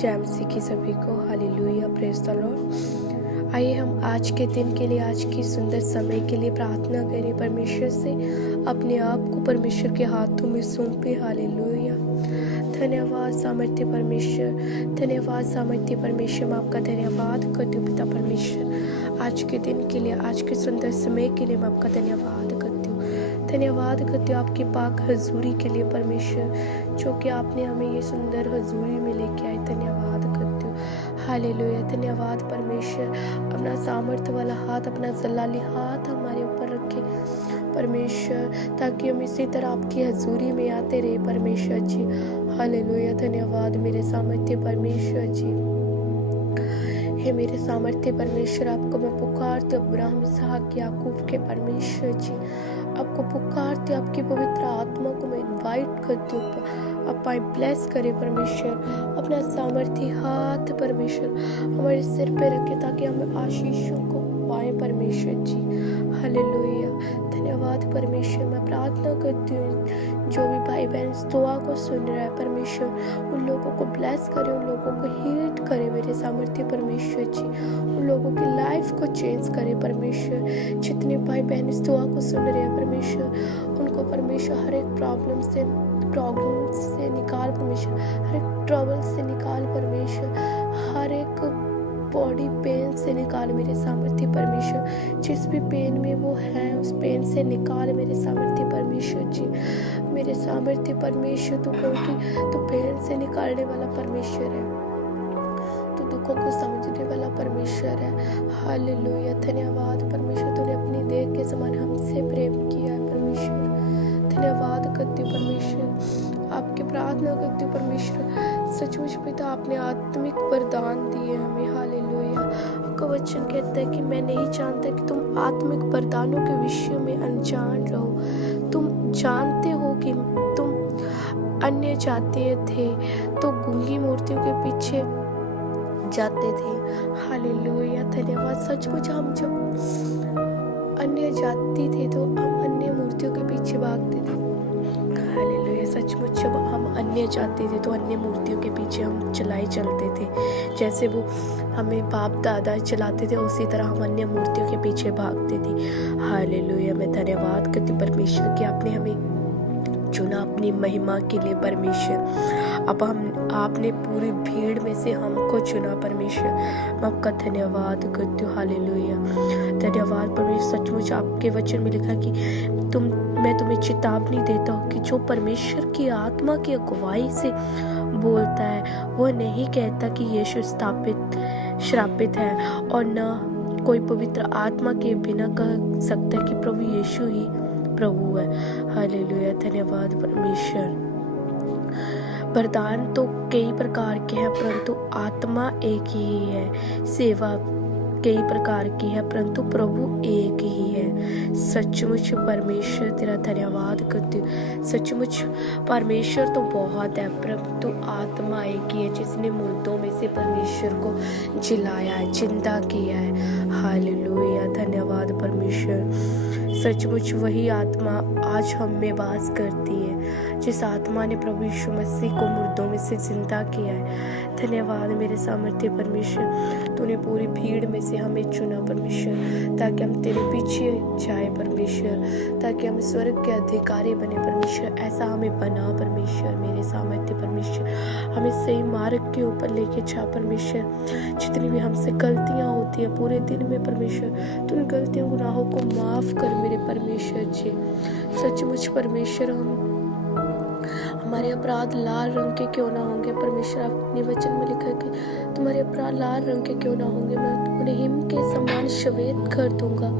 जय मसीह की सभी को हालेलुया, प्रेज द लॉर्ड। आइए हम आज के दिन के लिए, आज की सुंदर समय के लिए प्रार्थना करें। परमेश्वर से अपने आप को परमेश्वर के हाथों में सौंपे। हालेलुया। धन्यवाद सामर्थ्य परमेश्वर, धन्यवाद सामर्थ्य परमेश्वर। मैं आपका धन्यवाद करती हूँ पिता परमेश्वर, आज के दिन के लिए, आज के सुंदर समय के लिए मैं आपका धन्यवाद करती हूँ। धन्यवाद करती हूँ आपकी पाक हजूरी के लिए परमेश्वर, जो कि आपने हमें ये सुंदर हजूरी में लेके आए। धन्यवाद करती हूँ। हालेलुया। धन्यवाद परमेश्वर। अपना सामर्थ्य वाला हाथ, अपना जलाली हाथ हमारे ऊपर रखे परमेश्वर, ताकि हम इसी तरह आपकी हजूरी में आते रहे परमेश्वर जी। हालेलुया। धन्यवाद मेरे सामर्थ्य परमेश्वर जी। हे मेरे सामर्थ्य परमेश्वर, आपको मैं पुकारती हूँ अब्राहम, इसहाक, याकूब के परमेश्वर जी। आपको पुकारती हूँ, आपकी पवित्र आत्मा को मैं इनवाइट करती हूँ। आप पाए ब्लेस करे परमेश्वर। अपना सामर्थ्य हाथ परमेश्वर हमारे सिर पे रखे, ताकि हम आशीषों को पाए परमेश्वर जी। हालेलुया। धन्यवाद परमेश्वर। मैं प्रार्थना करती हूँ, जो भी भाई बहन इस दुआ को सुन रहा है परमेश्वर, उन लोगों को ब्लेस करे, उन लोगों को हील करे मेरे सामर्थ्य परमेश्वर जी। उन लोगों की लाइफ को चेंज करे परमेश्वर। जितने भाई बहन इस दुआ को सुन रहे हैं परमेश्वर, उनको परमेश्वर हर एक प्रॉब्लम से निकाल परमेश्वर, हर एक ट्रबल से निकाल परमेश्वर, हर एक बॉडी पेन से निकाल मेरे सामर्थ्य परमेश्वर। जिस भी पेन में वो है, उस पेन से निकाल मेरे सामर्थ्य परमेश्वर जी। मेरे सामर्थ्य परमेश्वर, तू क्योंकि तू पेन से निकालने वाला परमेश्वर है, तू दुखों को समझने वाला परमेश्वर है। हालेलुया। धन्यवाद परमेश्वर, तूने अपनी देह के समान हमसे प्रेम किया है परमेश्वर। धन्यवाद करती हूँ परमेश्वर, आपकी प्रार्थना करती हूँ परमेश्वर। सचमुच पिता, आपने आत्मिक वरदान दिए हमें। हालेलुया। आपका वचन कहता है कि मैं नहीं जानता कि तुम आत्मिक वरदानों के विषय में अनजान रहो। तुम जानते हो कि तुम अन्य जातीय थे तो गूंगी मूर्तियों के पीछे जाते थे। हालेलुया। धन्यवाद। सचमुच हम जब अन्य जाति थे तो हम अन्य मूर्तियों के पीछे भागते थे। हालेलुया। सचमुच जब हम अन्य जाति थे तो अन्य मूर्तियों के पीछे हम चलते थे। जैसे वो हमें बाप दादा चलाते थे, उसी तरह हम अन्य मूर्तियों के पीछे भागते थे। हालेलुया। मैं धन्यवाद करती हूँ परमेश्वर कि आपने हमें चुना अपनी महिमा के लिए परमेश्वर। अब आपने पूरी भीड़ में से हमको चुना परमेश्वर। मैं आपका धन्यवाद करती हूँ। हालेलुया। धन्यवाद परमेश्वर। सचमुच आपके वचन में लिखा कि मैं तुम्हें चेतावनी देता हूँ कि जो परमेश्वर की आत्मा की अगुवाई से बोलता है, वह नहीं कहता कि यीशु श्रापित है, और न कोई पवित्र आत्मा के बिना कह सकता कि प्रभु यीशु ही प्रभु है। हालेलुया। धन्यवाद परमेश्वर। वरदान तो कई प्रकार के हैं, परंतु आत्मा एक ही है। सेवा कई प्रकार की है, परंतु प्रभु एक ही है। सचमुच परमेश्वर तेरा धन्यवाद करती हूँ। सचमुच परमेश्वर तो बहुत है, परंतु आत्मा एक ही है, जिसने मुर्दों में से परमेश्वर को जिलाया है, जिंदा किया है। हालेलुया। धन्यवाद परमेश्वर। सचमुच वही आत्मा आज हम में वास करती है, जिस आत्मा ने प्रभु यीशु मसीह को मुर्दों में से जिंदा किया है। धन्यवाद मेरे सामर्थ्य परमेश्वर, तूने पूरी भीड़ में से हमें चुना परमेश्वर, ताकि हम तेरे पीछे जाए परमेश्वर, ताकि हम स्वर्ग के अधिकारी बने परमेश्वर। ऐसा हमें बना परमेश्वर। मेरे सामर्थ्य परमेश्वर, हमें सही मार्ग के ऊपर लेके जा परमेश्वर। जितनी भी हमसे गलतियाँ होती हैं पूरे दिन में परमेश्वर, तू उन गलतियों गुनाहों को माफ़ कर मेरे परमेश्वर जी। सचमुच परमेश्वर, हमारे अपराध लाल रंग के क्यों ना होंगे परमेश्वर, अपने वचन में लिखा है कि तुम्हारे अपराध लाल रंग के क्यों ना होंगे, मैं उन्हें हिम के समान श्वेत कर दूंगा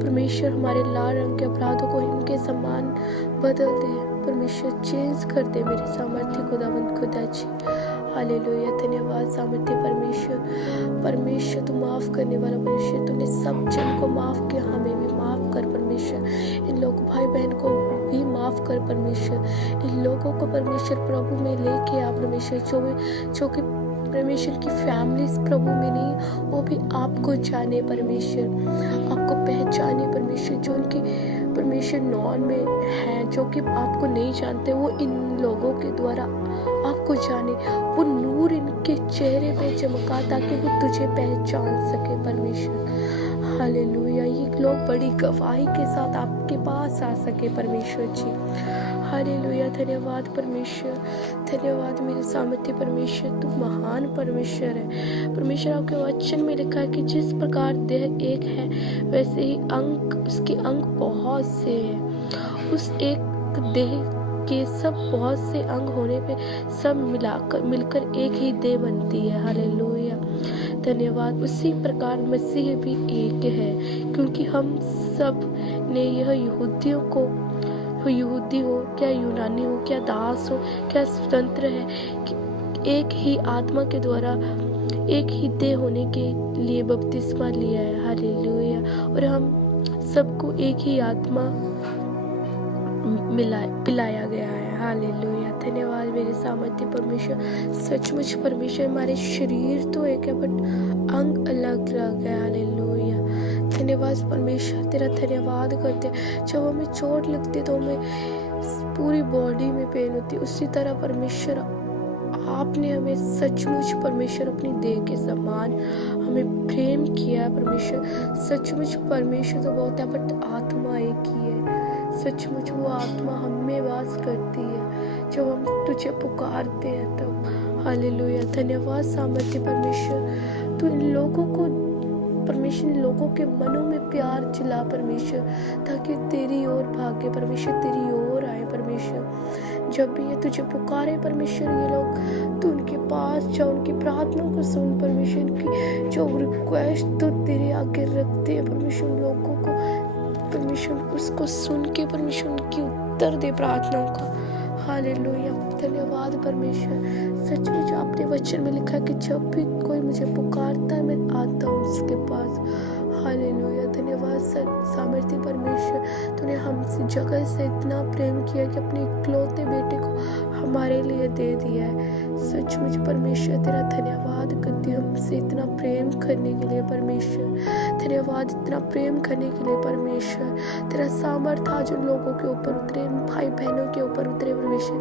परमेश्वर। हमारे लाल रंग के अपराधों को हिम के समान बदल दे परमेश्वर, चेंज कर दे मेरे सामर्थ्य खुदावंद खुदा जी। हालेलुया। धन्यवाद सामर्थ्य परमेश्वर तू माफ करने वाला परमेश्वर, तूने सब जन को माफ किया, हमें भी माफ कर परमेश्वर। इन लोग भाई बहन को भी माफ कर परमेश्वर। इन लोगों को परमेश्वर प्रभु में लेके आ परमेश्वर, जो कि परमेश्वर की फैमिलीज प्रभु में नहीं, वो भी आपको जाने परमेश्वर, आपको पहचाने परमेश्वर। जो उनकी परमेश्वर नॉन में है, जो कि आपको नहीं जानते, वो इन लोगों के द्वारा आपको को जाने, वो नूर इनके चेहरे पे चमका ताकि वो तुझे पहचान सके परमेश्वर। हालेलुया, ये लोग बड़ी गवाही के साथ आपके पास आ सके परमेश्वर जी। हालेलुया, धन्यवाद परमेश्वर, धन्यवाद मेरे सामर्थ्य परमेश्वर, तू महान परमेश्वर है परमेश्वर। आपके वचन में लिखा है कि जिस प्रकार देह एक है वैसे ही उसके अंग बहुत से हैं। उस एक देह के सब बहुत से अंग होने पे सब मिलकर एक ही देह बनती है। हालेलुया, धन्यवाद। उसी प्रकार मसीह भी एक है, क्योंकि हम सब ने यह यहूदी हो क्या यूनानी हो क्या दास हो क्या स्वतंत्र है, कि एक ही आत्मा के द्वारा एक ही देह होने के लिए बपतिस्मा लिया है। हालेलुया, और हम सबको एक ही आत्मा पिलाया गया है। हालेलुया, धन्यवाद मेरे सामर्थ्य परमेश्वर। सचमुच परमेश्वर, हमारे शरीर तो एक है बट अंग अलग अलग है। हालेलुया, धन्यवाद परमेश्वर, तेरा धन्यवाद करते। जब हमें चोट लगती तो हमें पूरी बॉडी में पेन होती, उसी तरह परमेश्वर आपने हमें सचमुच परमेश्वर अपनी देह के समान हमें प्रेम किया है परमेश्वर। सचमुच परमेश्वर तो बहुत है बट आत्मा एक ही है। सचमुच वो आत्मा हम में वास करती है जब हम तुझे पुकारते हैं तब। हालेलुया, धन्यवाद सामर्थ्य परमेश्वर। तू इन लोगों को परमेश्वर, इन लोगों के मनों में प्यार जिला परमेश्वर, ताकि तेरी ओर भागे परमेश्वर, तेरी ओर आए परमेश्वर। जब भी ये तुझे पुकारे परमेश्वर, ये लोग तू उनके पास जा, उनकी प्रार्थना को सुन परमेश्वर, उनकी जो रिक्वेस्ट तो तेरे आगे रखते हैं परमेश्वर, उन लोगों को परमेश्वर उसको सुन के परमेश्वर उनकी उत्तर दे प्रार्थनाओं का। हालेलुया, धन्यवाद परमेश्वर। सचमुच आपने वचन में लिखा कि जब भी कोई मुझे पुकारता है मैं आता हूँ उसके पास। हालेलुया, धन्यवाद सामर्थ्य परमेश्वर। तूने हमसे जगह से इतना प्रेम किया कि अपने इकलौते बेटे को हमारे लिए दे दिया है। सचमुच परमेश्वर, तेरा धन्यवाद करती हूँ हमसे इतना प्रेम करने के लिए परमेश्वर। धन्यवाद इतना प्रेम करने के लिए परमेश्वर। तेरा सामर्थ्य आज उन लोगों के ऊपर उतरे, भाई बहनों के ऊपर उतरे परमेश्वर,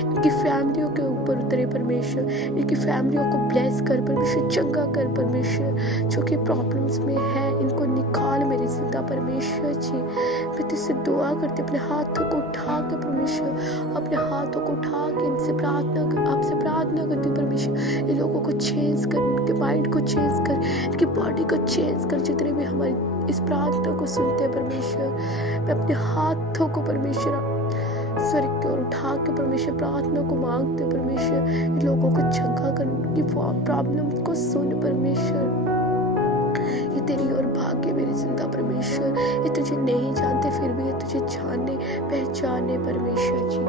इनकी फैमिलियों के ऊपर उतरे परमेश्वर, इनकी फैमिलियों को ब्लेस कर परमेश्वर, चंगा कर परमेश्वर। जो कि प्रॉब्लम्स में है इनको निकाल मेरे जिंदा परमेश्वर जी। मैं तुझसे दुआ करती, अपने हाथों को उठा के परमेश्वर, अपने हाथों को उठा के इनसे आपसे प्रार्थना करती परमेश्वर। इन लोगों को चेंज कर, इनके माइंड को चेंज कर, इनकी बॉडी को चेंज कर, जितने भी हमारी इस प्रार्थना को सुनते हैं परमेश्वर। मैं अपने हाथों को परमेश्वर स्वर्ग की ओर उठा के परमेश्वर प्रार्थना को मांगते परमेश्वर। इन लोगों को चंगा कर, उनकी प्रॉब्लम को सुन परमेश्वर। ये तेरी ओर भाग्य मेरे जिंदा परमेश्वर। ये तुझे नहीं जानते फिर भी ये तुझे जानने पहचाने परमेश्वर जी।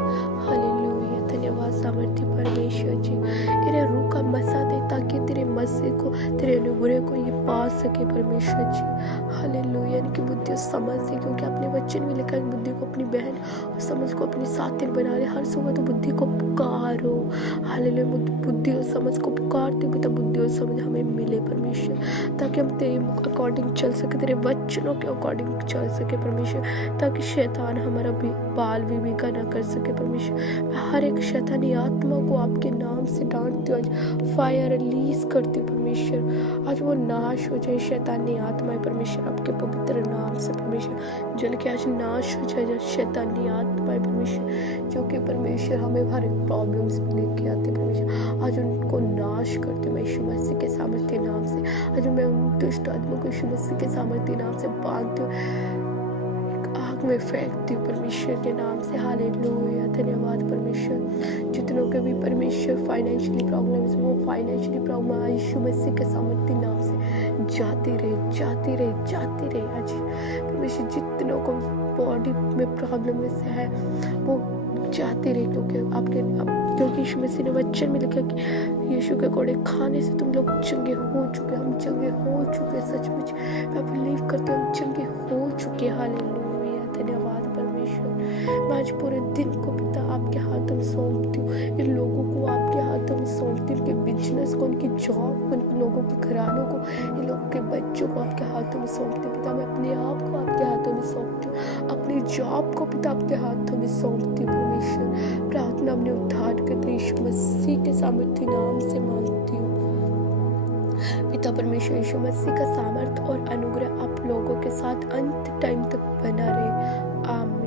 हालेलुया, धन्यवाद सामर्थ्य परमेश्वर जी। तेरे रूह का मसा दे ताकि तेरे मसे को, तेरे अनुग्रह को ये पा सके परमेश्वर जी। हालेलुया, इनकी बुद्धि और समझ दे, क्योंकि अपने वचन में लिखा है बुद्धि को अपनी बहन और समझ को अपनी साथी बना ले। हर सुबह तो बुद्धि को पुकारो। हालेलुया, बुद्धि और समझ को पुकारते पिता, बुद्धि और समझ हमें मिले परमेश्वर, ताकि हम तेरे अकॉर्डिंग चल सके, तेरे वचनों के अकॉर्डिंग चल सके परमेश्वर, ताकि शैतान हमारा बाल विवेका ना कर सके परमेश्वर। मैं हर एक शैतानी आत्मा को आपके नाम से डांटती हूँ, आज फायर रिलीज करती हूँ परमेश्वर। आज वो नाश हो जाए शैतानी आत्मा परमेश्वर, आपके पवित्र नाम से परमेश्वर जल के आज नाश हो जाए शैतानी आत्मा परमेश्वर, जो कि परमेश्वर हमें हर एक प्रॉब्लम्स में लेके आते परमेश्वर। आज उनको नाश करते मैं यीशु मसीह के सामर्थ्य नाम से। आज मैं उन दुष्ट आत्मा को यीशु मसीह के सामर्थ्य नाम से बांधती हूँ, आग में फेंकती हूँ परमेश्वर के नाम से। हालेलुया, धन्यवाद परमेश्वर। जितनों के भी परमेश्वर फाइनेंशियली प्रॉब्लम्स, वो फाइनेंशियली प्रॉब्लम यीशु मसीह के सामर्थ्य नाम से जाती रहे, जाती रहे, जाती रहे। आज परमेश्वर जितनों को बॉडी में प्रॉब्लम में से है वो जाती रहे, क्योंकि यीशु मसीह ने वचन में लिखा कि यीशु के कोड़े खाने से तुम लोग चंगे हो चुके। हम चंगे हो चुके, सचमुच मैं बिलीव करती हूँ हम चंगे हो चुके। हालेलुया, धन्यवाद परमेश्वर। मैं आज पूरे दिन को पिता आपके हाथों में सौंपती हूँ, इन लोगों को आपके हाथों में सौंपती हूँ, उनके बिजनेस को, उनकी जॉब को, इन लोगों के घरानों को, इन लोगों के बच्चों को आपके हाथों में सौंपती हूँ पिता। मैं अपने आप को आपके हाथों में सौंपती हूँ, अपनी जॉब को पिता आपके हाथों में सौंपती हूँ परमेश्वर। प्रार्थना प्रार्थना अपने उद्धारकर्ता यीशु मसीह के सामर्थी नाम से मांगती हूँ। पिता परमेश्वर, यीशु मसीह का सामर्थ और अनुग्रह आप लोगों के साथ अंत टाइम तक बना रहे। आमीन।